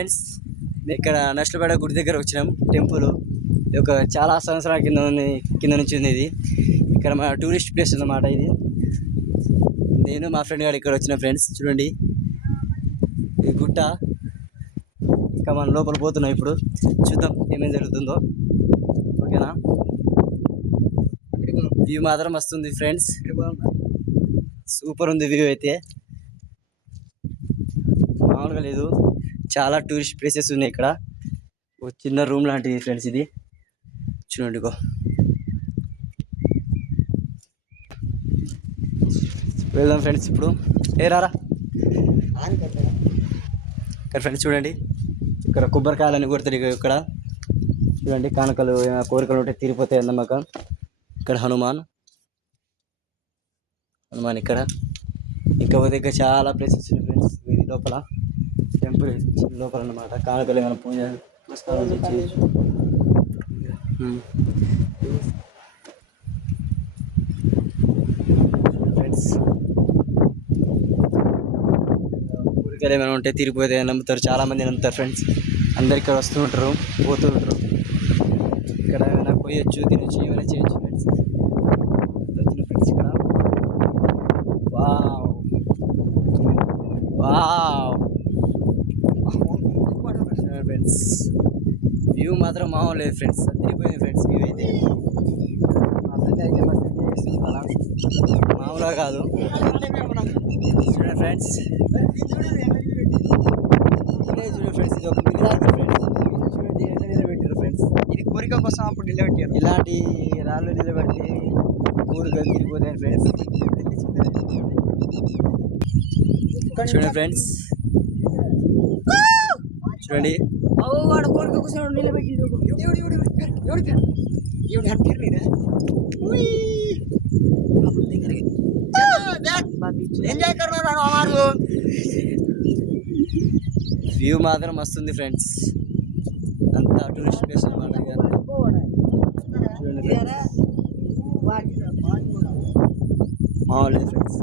Friends ఇక్కడ నష్టపేట గుడి దగ్గర వచ్చినాం. టెంపుల్ ఒక చాలా సంవత్సరాల కింద నుంచి ఉంది. ఇది ఇక్కడ మన టూరిస్ట్ ప్లేస్ అన్నమాట. ఇది నేను మా ఫ్రెండ్ గారు ఇక్కడ వచ్చిన. ఫ్రెండ్స్ చూడండి ఈ గుట్ట. ఇంకా మనం లోపల పోతున్నాం. ఇప్పుడు చూద్దాం ఏమేమి జరుగుతుందో. ఓకేనా, వ్యూ మాత్రం వస్తుంది ఫ్రెండ్స్. సూపర్ ఉంది వ్యూ అయితే, మామూలుగా లేదు. చాలా టూరిస్ట్ ప్లేసెస్ ఉన్నాయి ఇక్కడ. ఒక చిన్న రూమ్ లాంటిది ఫ్రెండ్స్ ఇది. చూడండి వెళ్దాం ఫ్రెండ్స్ ఇప్పుడు. రారా ఇక్కడ ఫ్రెండ్స్ చూడండి, ఇక్కడ కొబ్బరికాయలని కొడతారు. ఇక్కడ చూడండి, కానుకలు కోరికలు ఉంటే తీరిపోతాయి నమ్మకం. ఇక్కడ హనుమాన్ ఇక్కడ. ఇంకా దగ్గర చాలా ప్లేసెస్ ఉన్నాయి ఫ్రెండ్స్. ఇది లోపల టెంపుల్ లోపల అన్నమాట. కానుకలు ఏమైనా పూజ నమస్కారం చేయొచ్చు. ఫ్రెండ్స్ కోరికలు ఏమైనా ఉంటే తీరిపోతే నమ్ముతారు, చాలా మంది నమ్ముతారు ఫ్రెండ్స్. అందరు ఇక్కడ వస్తూ ఉంటారు, పోతూ ఉంటారు. ఇక్కడ ఏమైనా పోయొచ్చు, తినొచ్చు, ఏమైనా చేయొచ్చు ఫ్రెండ్స్. ఫ్రెండ్స్ ఇక్కడ వావ్ ఫ్రెండ్స్, వ్యూ మాత్రం మామూలు లేదు ఫ్రెండ్స్. తిరిగిపోయింది ఫ్రెండ్స్ వ్యూ అయితే. మా ఫ్రెండ్ అయితే మామూలుగా కాదు. చూడండి ఫ్రెండ్స్, చూడండి ఫ్రెండ్స్, ఇది ఒక నిలబెట్టారు ఫ్రెండ్స్. చూడండి ఎట్లా నిలబెట్టారు ఫ్రెండ్స్. ఇది కోరిక కోసం అప్పుడు నిలబెట్టారు. ఇలాంటి రాళ్ళు నిలబెడితే ఊరుగా తిరిగిపోతాయి ఫ్రెండ్స్. చూడండి ఫ్రెండ్స్, చూడండి వాడు కోరిక కోసం నిలబెట్టిండు. వ్యూ మాత్రం వస్తుంది ఫ్రెండ్స్. అంతా టూరిస్ట్ ప్లేస్ అన్నమాట. చూడండి ఫ్రెండ్స్, మామూలు ఫ్రెండ్స్.